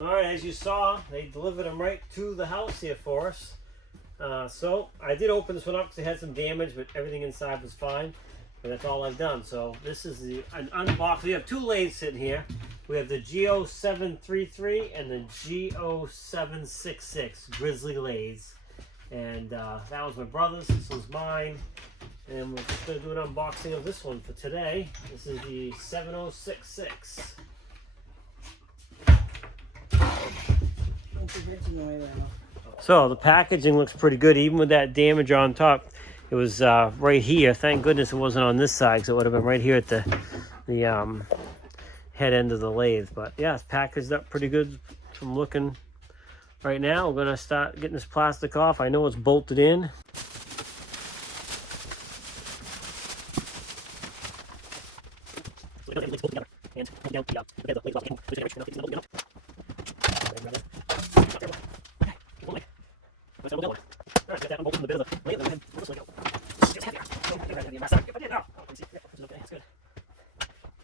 All right, as you saw, they delivered them right to the house here for us. So I did open this one up because it had some damage, but everything inside was fine. And that's all I've done. So this is an unbox. We have two lathes sitting here. We have the G0733 and the G0766 Grizzly lathes. And that was my brother's. This was mine. And we're just going to do an unboxing of this one for today. This is the 7066. So the packaging looks pretty good, even with that damage on top. It was right here. Thank goodness it wasn't on this side, because it would have been right here at the head end of the lathe. But yeah, it's packaged up pretty good. I'm looking right now. We're gonna start getting this plastic off. I know it's bolted in.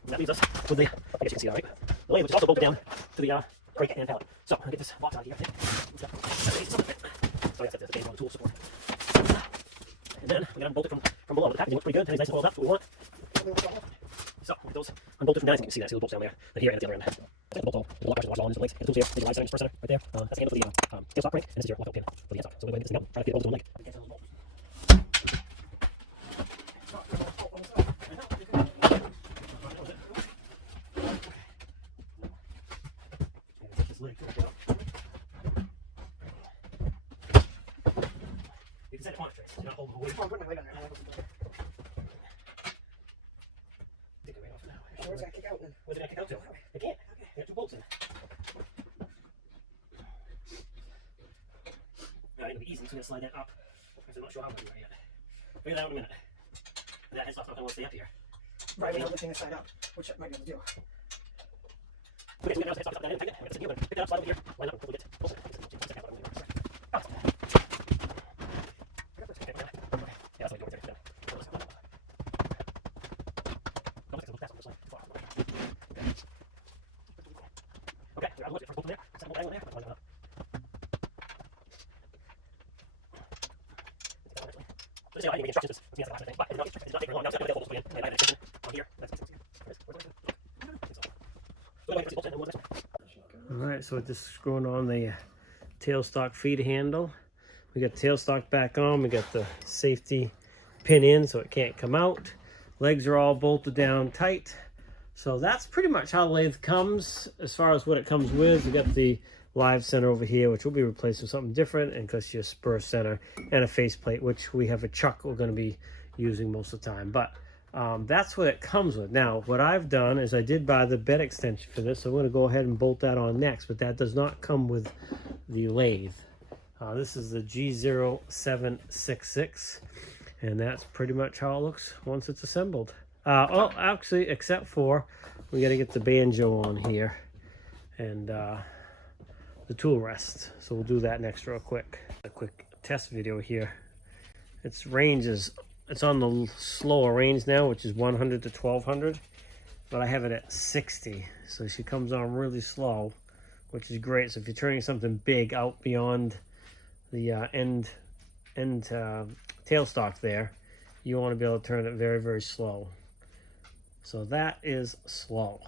That leaves us with the, I guess you can see that, right? The lathe, which is also bolted down to the brake and pallet. So I'm gonna get this box out of here. So yes, that's the game on the tool support. And then we got them bolted from below. The packaging looks pretty good. It's nice and rolled up. What we want. So we'll get those unbolted from down. You can see that. See the bolts down there. They're here and at the other end. The bolt all, the lock actually all in this place. The tools here. There's your live settings, first center, right there. That's the handle for the tail stock brake, and this is your lockout pin for the headstock. So we're going to get this thing out. Try to get it bolted to one leg. You can set it on trace. You're not holding the weight. I'm putting my weight on there. Take the weight off now. Where's it going to kick out then? Where's it going to kick out to? It can't. You got two bolts in. Now, it'll be easy, so I'm going to slide that up. I'm not sure how I'm going to do that yet. Figure that out in a minute. And that headstock's not going to want to stay up here. Right, without lifting this side up, which I might be able to do. Okay, so we got the headstock up down in. Take it. Pick it up, slide over here. Line up until we get closer. Alright, so just screwing on the tailstock feed handle. We got the tailstock back on. We got the safety pin in so it can't come out. Legs are all bolted down tight. So that's pretty much how the lathe comes. As far as what it comes with, we got the live center over here, which will be replaced with something different, and because your spur center and a faceplate, which we have a chuck we're going to be using most of the time. But that's what it comes with. Now, what I've done is I did buy the bed extension for this, so I'm going to go ahead and bolt that on next, but that does not come with the lathe. This is the G0766, and that's pretty much how it looks once it's assembled. Oh, actually, except for we got to get the banjo on here and the tool rest. So we'll do that next real quick. A quick test video here. Its range is, it's on the slower range now, which is 100 to 1200, but I have it at 60. So she comes on really slow, which is great. So if you're turning something big out beyond the end tailstock there, you want to be able to turn it very, very slow. So that is slow.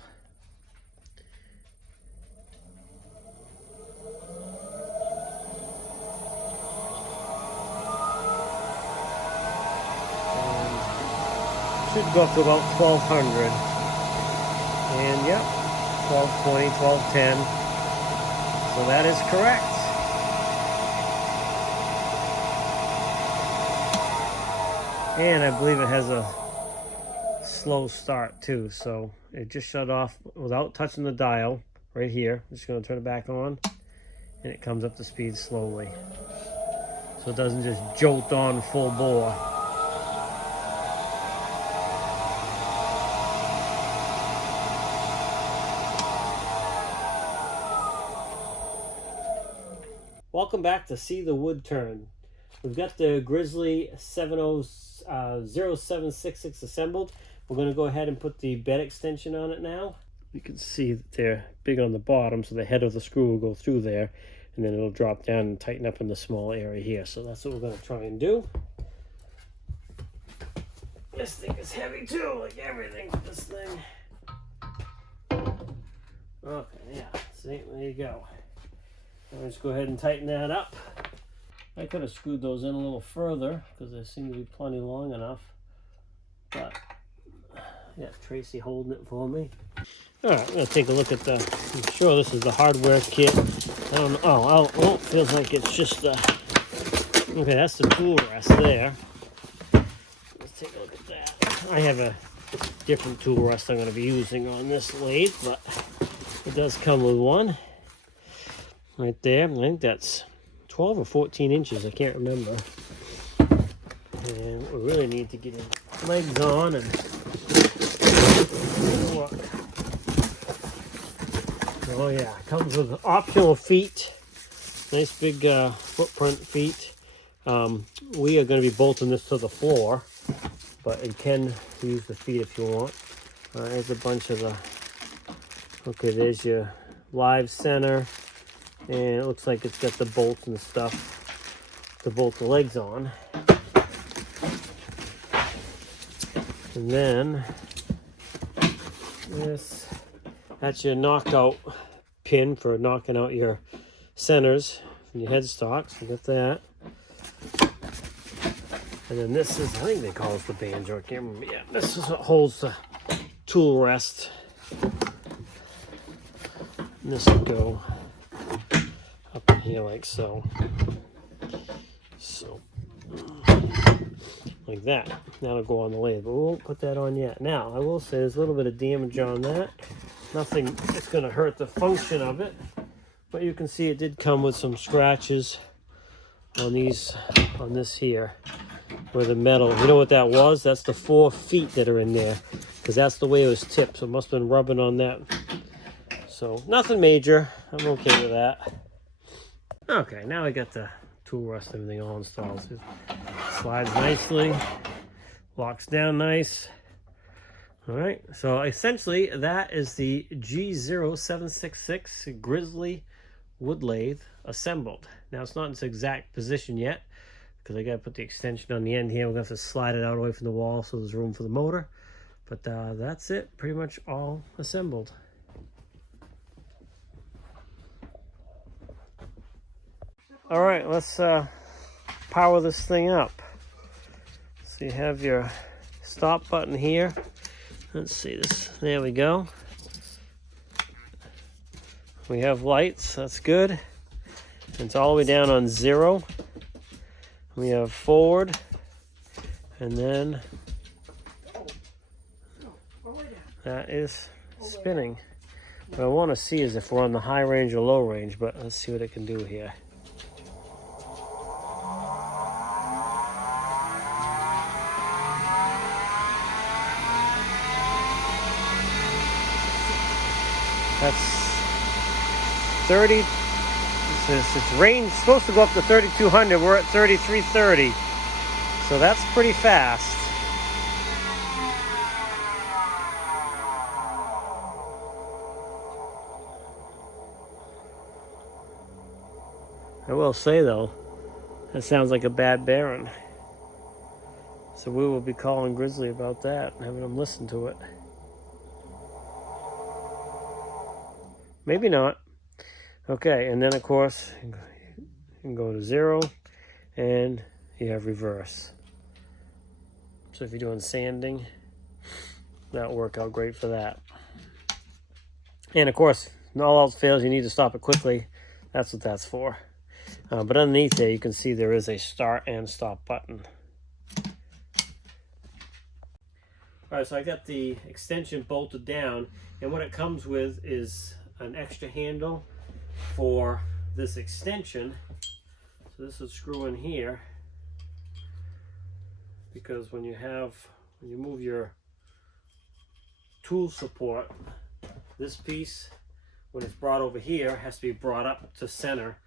Should go up to about 1200. And yep, 1220, 1210. So that is correct. And I believe it has a slow start too, so it just shut off without touching the dial right here. I'm just going to turn it back on, and it comes up to speed slowly, so it doesn't just jolt on full bore. Welcome back to See the Wood Turn. We've got the Grizzly 0766 assembled. We're going to go ahead and put the bed extension on it now. You can see that they're big on the bottom, so the head of the screw will go through there, and then it'll drop down and tighten up in the small area here. So that's what we're going to try and do. This thing is heavy too, like everything with this thing. Okay, yeah, see, there you go. Let's go ahead and tighten that up. I could have screwed those in a little further because they seem to be plenty long enough. But, yeah, Tracy holding it for me. Alright, I'm going to take a look at the, I'm sure this is the hardware kit. I don't know, oh, it feels like it's just the, okay, that's the tool rest there. Let's take a look at that. I have a different tool rest I'm going to be using on this lathe, but it does come with one. Right there, I think that's 12 or 14 inches, I can't remember. And we really need to get his legs on and look. Oh yeah, comes with optional feet, nice big footprint feet. We are going to be bolting this to the floor, but you can use the feet if you want. There's a bunch of the, okay, there's your live center, and it looks like it's got the bolts and stuff to bolt the legs on. And then this, that's your knockout pin for knocking out your centers from your headstocks. You got that. And then this is, I think they call it the banjo, I can't remember. Yeah, this is what holds the tool rest. And this will go up in here like so. So, like that. That'll go on the lathe, but we won't put that on yet. Now, I will say there's a little bit of damage on that. Nothing that's going to hurt the function of it, but you can see it did come with some scratches on these, on this here, where the metal, you know what that was? That's the 4 feet that are in there, because that's the way it was tipped, so it must have been rubbing on that. So, nothing major. I'm okay with that. Okay, now I got the tool rest and everything all installed. So it slides nicely, locks down nice. All right, so essentially that is the G0766 Grizzly wood lathe assembled. Now it's not in its exact position yet because I got to put the extension on the end here. We're going to have to slide it out away from the wall so there's room for the motor. But that's it, pretty much all assembled. All right, let's power this thing up. So you have your stop button here. Let's see this. There we go. We have lights. That's good. It's all the way down on 0. We have forward, and then that is spinning. What I want to see is if we're on the high range or low range, but let's see what it can do here. That's 30. It's range supposed to go up to 3,200. We're at 3,330. So that's pretty fast. I will say though, that sounds like a bad bearing. So we will be calling Grizzly about that and having them listen to it. Maybe not. Okay, and then of course, you can go to 0, and you have reverse. So if you're doing sanding, that'll work out great for that. And of course, when all else fails, you need to stop it quickly. That's what that's for. But underneath there, you can see there is a start and stop button. All right, so I got the extension bolted down, and what it comes with is an extra handle for this extension. So this will screw in here, because when you move your tool support, this piece, when it's brought over here, has to be brought up to center.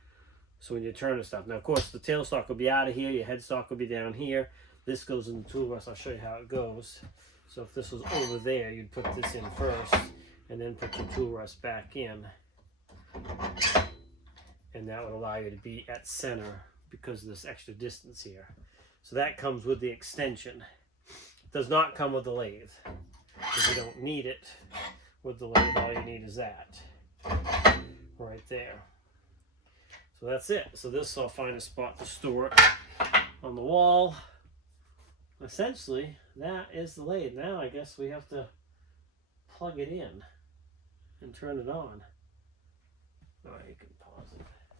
So when you turn and stuff. Now of course the tailstock will be out of here, your headstock will be down here. This goes in the tool rest. I'll show you how it goes. So if this was over there, you'd put this in first, and then put your tool rest back in. And that would allow you to be at center because of this extra distance here. So that comes with the extension. It does not come with the lathe, because you don't need it with the lathe. All you need is that right there. So that's it. So this, I'll find a spot to store it on the wall. Essentially, that is the lathe. Now I guess we have to plug it in and turn it on. All right, you can pause it.